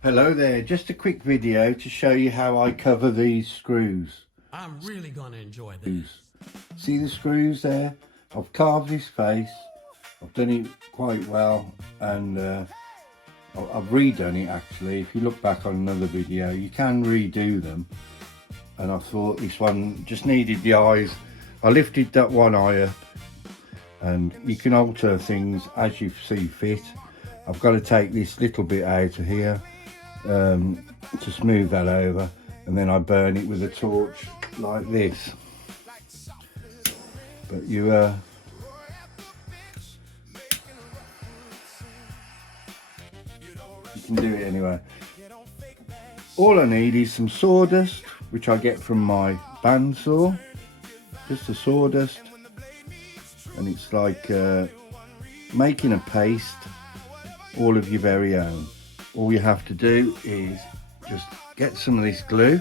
Hello there, just a quick video to show you how I cover these screws. I'm really gonna enjoy this. See the screws there? I've carved this face, I've done it quite well, and I've redone it actually. If you look back on another video, you can redo them, and I thought this one just needed the eyes. I lifted that one eye up, and you can alter things as you see fit. I've got to take this little bit out of here to smooth that over, and then I burn it with a torch like this. But you can do it anyway. All I need is some sawdust, which I get from my bandsaw. Just a sawdust, and it's like making a paste, all of your very own. All you have to do is just get some of this glue.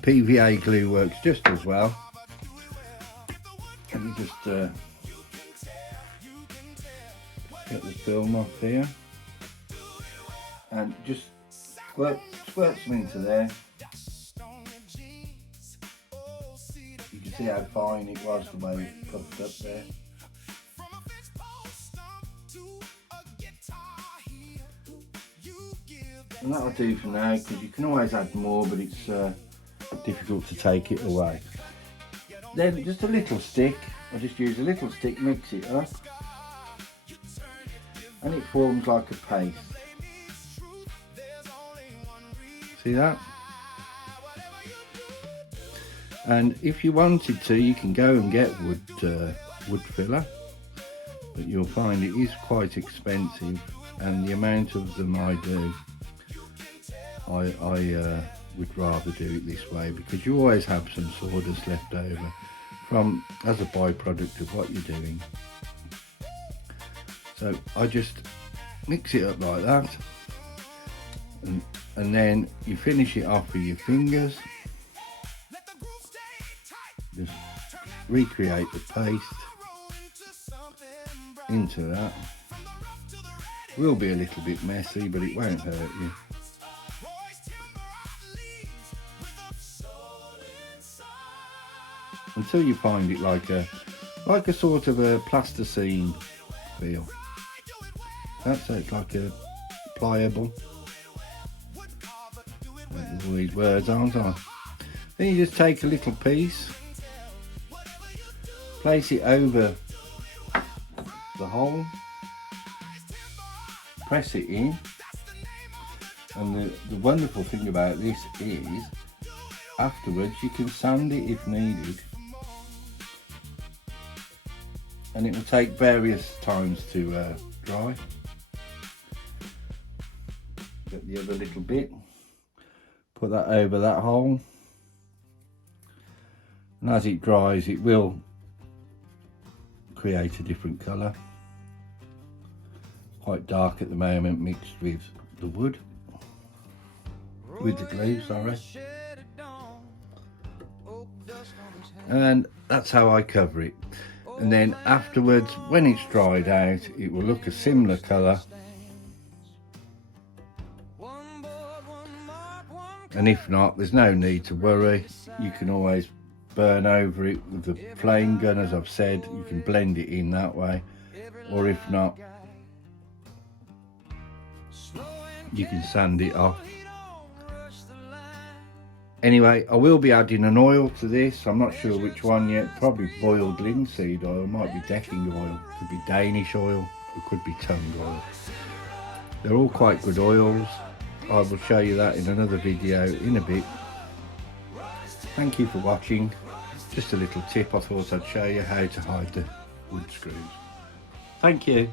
PVA glue works just as well. Let me just get the film off here, and just squirt some into there. You can see how fine it was the way it puffed up there. And that'll do for now, because you can always add more, but it's difficult to take it away. Then just a little stick, I just use a little stick, mix it up, and it forms like a paste. See that? And if you wanted to, you can go and get wood filler, but you'll find it is quite expensive, and the amount of them I do, I would rather do it this way, because you always have some sawdust left over from as a byproduct of what you're doing. So I just mix it up like that, and then you finish it off with your fingers. Just recreate the paste into that. It will be a little bit messy, but it won't hurt you. Until you find it like a sort of a plasticine feel. That's it, like a pliable. All these words, aren't I? Then you just take a little piece, place it over the hole, press it in, and the wonderful thing about this is afterwards you can sand it if needed, and it will take various times to dry. Get the other little bit, put that over that hole, and as it dries it will create a different colour. Quite dark at the moment, mixed with the wood, with the glue, sorry. And that's how I cover it. And then afterwards, when it's dried out, it will look a similar colour. And if not, there's no need to worry. You can always burn over it with the flame gun, as I've said. You can blend it in that way, or if not, you can sand it off. Anyway, I will be adding an oil to this. I'm not sure which one yet. Probably boiled linseed oil, might be decking oil, could be Danish oil, it could be tongue oil. They're all quite good oils. I will show you that in another video in a bit. Thank you for watching. Just a little tip I thought I'd show you how to hide the wood screws. Thank you.